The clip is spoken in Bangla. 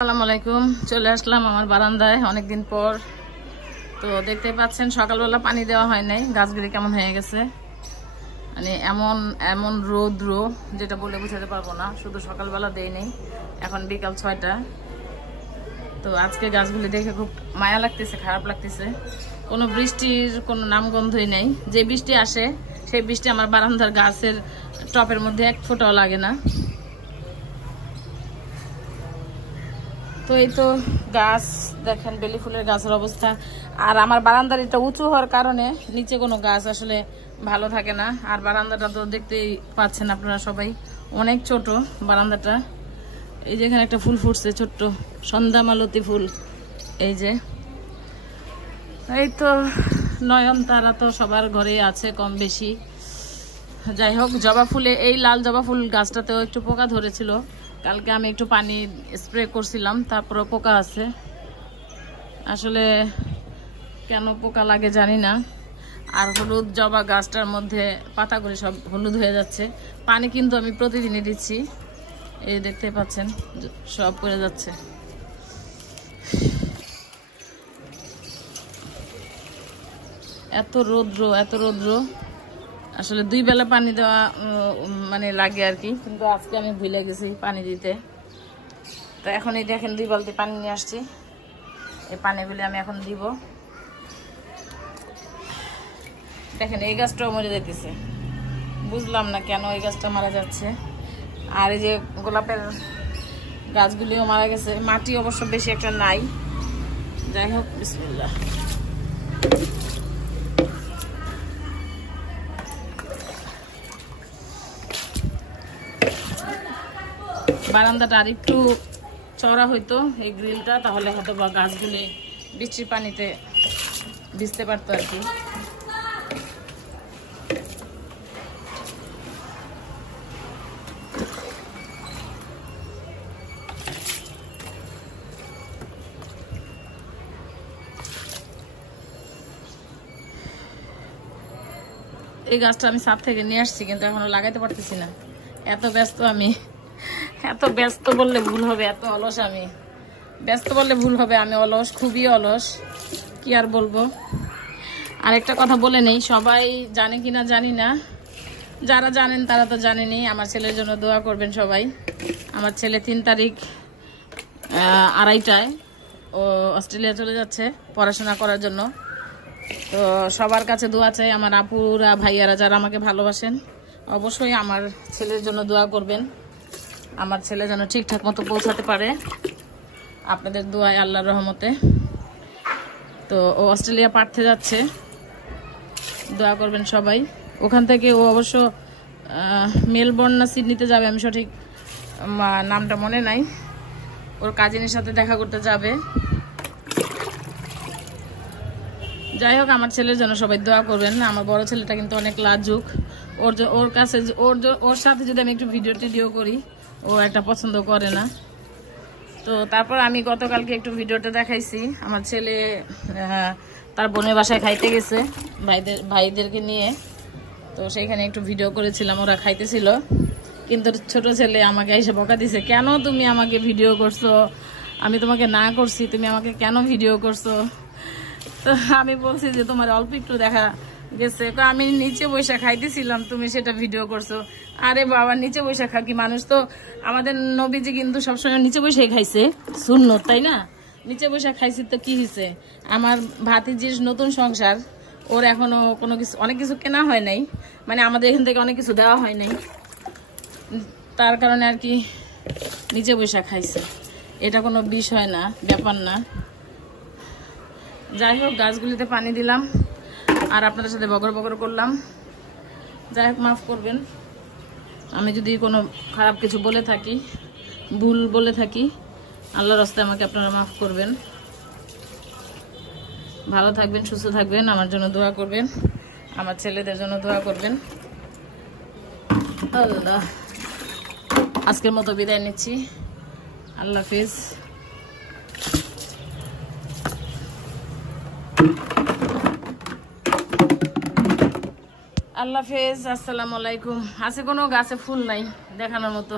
আসসালামু আলাইকুম। চলে আসলাম আমার বারান্দায় অনেকদিন পর। তো দেখতে পাচ্ছেন সকালবেলা পানি দেওয়া হয় নাই, গাছগুলি কেমন হয়ে গেছে। মানে এমন এমন রৌদ্র যেটা বলে বোঝাতে পারবো না। শুধু সকালবেলা দেই নেই, এখন বিকাল 6টা। তো আজকে গাছগুলি দেখে খুব মায়া লাগতেছে, খারাপ লাগতেছে। কোনো বৃষ্টির কোনো নামগন্ধই নেই। যে বৃষ্টি আসে সেই বৃষ্টি আমার বারান্দার গাছের টপের মধ্যে এক ফোঁটাও লাগে না। তো এই তো গাছ দেখেন, বেলি ফুলের গাছের অবস্থা। আর আমার বারান্দার এটা উঁচু হওয়ার কারণে নিচে কোনো গাছ আসলে ভালো থাকে না। আর বারান্দাটা তো দেখতেই পাচ্ছেন আপনারা সবাই, অনেক ছোট বারান্দাটা। এই যে এখানে একটা ফুল ফুটছে, ছোট্ট সন্ধ্যা মালতী ফুল। এই যে এই তো নয়নতারা তো সবার ঘরে আছে কম বেশি। যাই হোক, জবা ফুলে, এই লাল জবা ফুল গাছটাতেও একটু পোকা ধরেছিল। কালকে আমি একটু পানি স্প্রে করছিলাম, তারপরে পোকা আছে। আসলে কেন পোকা লাগে জানি না। আর হলুদ জবা গাছটার মধ্যে পাতাগুলি সব হলুদ হয়ে যাচ্ছে। পানি কিন্তু আমি প্রতিদিনই দিচ্ছি, এই দেখতে পাচ্ছেন সব পড়ে যাচ্ছে। এত রৌদ্র, এত রৌদ্র। আসলে 2 বেলা পানি দেওয়া মানে লাগে আর কি, কিন্তু আজকে আমি ভুলে গেছি পানি দিতে। তো এখন এই দেখেন 2 বালতি পানি নিয়ে আসছি। এই পানিগুলি আমি এখন দিব। দেখেন এই গাছটাও মরে যেতেছে, বুঝলাম না কেন এই গাছটা মারা যাচ্ছে। আর এই যে গোলাপের গাছগুলিও মারা গেছে। মাটি অবশ্য বেশি একটা নাই। যাই হোক, বিসমিল্লাহ। বারান্দাটা আর একটু চওড়া হইতো এই গ্রিলটা, তাহলে হয়তো বা গাছগুলি বৃষ্টির পানিতে ভিজতে পারতো আর কি। এই গাছটা আমি ছাদ থেকে নিয়ে আসছি, কিন্তু এখনো লাগাইতে পারতেছি না। এত ব্যস্ত আমি, এত ব্যস্ত বললে ভুল হবে, এত অলস আমি। ব্যস্ত বললে ভুল হবে, আমি অলস, খুবই অলস, কি আর বলবো। আরেকটা কথা বলে নেই, সবাই জানে কিনা জানি না, যারা জানেন তারা তো জানেনই। আমার ছেলের জন্য দোয়া করবেন সবাই। আমার ছেলে 3 তারিখ 2:30টায় ও অস্ট্রেলিয়া চলে যাচ্ছে পড়াশোনা করার জন্য। তো সবার কাছে দোয়া চাই, আমার আপুরা ভাইয়ারা যারা আমাকে ভালোবাসেন অবশ্যই আমার ছেলের জন্য দোয়া করবেন। আমার ছেলে যেন ঠিকঠাক মতো পৌঁছাতে পারে আপনাদের দোয়ায়, আল্লাহর রহমতে। তো ও অস্ট্রেলিয়া পাঠতে যাচ্ছে, দোয়া করবেন সবাই। ওখান থেকে ও অবশ্য মেলবোর্ন না সিডনিতে যাবে, আমি সঠিক নামটা মনে নাই। ওর কাজিনের সাথে দেখা করতে যাবে। যাই হোক, আমার ছেলের জন্য সবাই দোয়া করবেন। আমার বড় ছেলেটা কিন্তু অনেক লাজুক। ওর কাছে ওর সাথে যদি আমি একটু ভিডিও করি, ও একটা পছন্দ করে না। তো তারপর আমি গতকালকে একটু ভিডিওটা দেখাইছি। আমার ছেলে তার বোনের বাসায় খাইতে গেছে ভাইদেরকে নিয়ে। তো সেইখানে একটু ভিডিও করেছিলাম, ওরা খাইতেছিল। কিন্তু ছোট ছেলে আমাকে এসে বকা দিছে, কেন তুমি আমাকে ভিডিও করছো? আমি তোমাকে না করছি, তুমি আমাকে কেন ভিডিও করছো? তো আমি বলছি যে তোমার অল্প একটু দেখা গেছে, আমি নিচে বসে খাইতেছিলাম, তুমি সেটা ভিডিও করছো। আরে বাবা, নিচে বসে খাকি মানুষ তো, আমাদের নবীজি কিন্তু সবসময় নিচে বসে খাইছে, সুন্নত, তাই না? নিচে বসে খাইছি তো কি হয়েছে? আমার ভাতিজির নতুন সংসার, ওর এখনো কোনো কিছু, অনেক কিছু কেনা হয় নাই, মানে আমাদের এখান থেকে অনেক কিছু দেওয়া হয় নাই, তার কারণে আর কি নিচে বসে খাইছে। এটা কোনো বিষয় না, ব্যাপার না। যাই হোক, গাছগুলিতে পানি দিলাম আর আপনাদের সাথে বগর বগর করলাম। যাই হোক, মাফ করবেন আমি যদি কোনো খারাপ কিছু বলে থাকি, ভুল বলে থাকি। আল্লাহর রাস্তায় আমাকে আপনারা মাফ করবেন। ভালো থাকবেন, সুস্থ থাকবেন, আমার জন্য দোয়া করবেন, আমার ছেলেদের জন্য দোয়া করবেন। আল্লাহ, আজকের মতো বিদায় নিচ্ছি। আল্লাহ হাফিজ। আল্লাহ হাফেজ, আসসালামু আলাইকুম। আছে কোনো গাছে ফুল নাই দেখানোর মতো?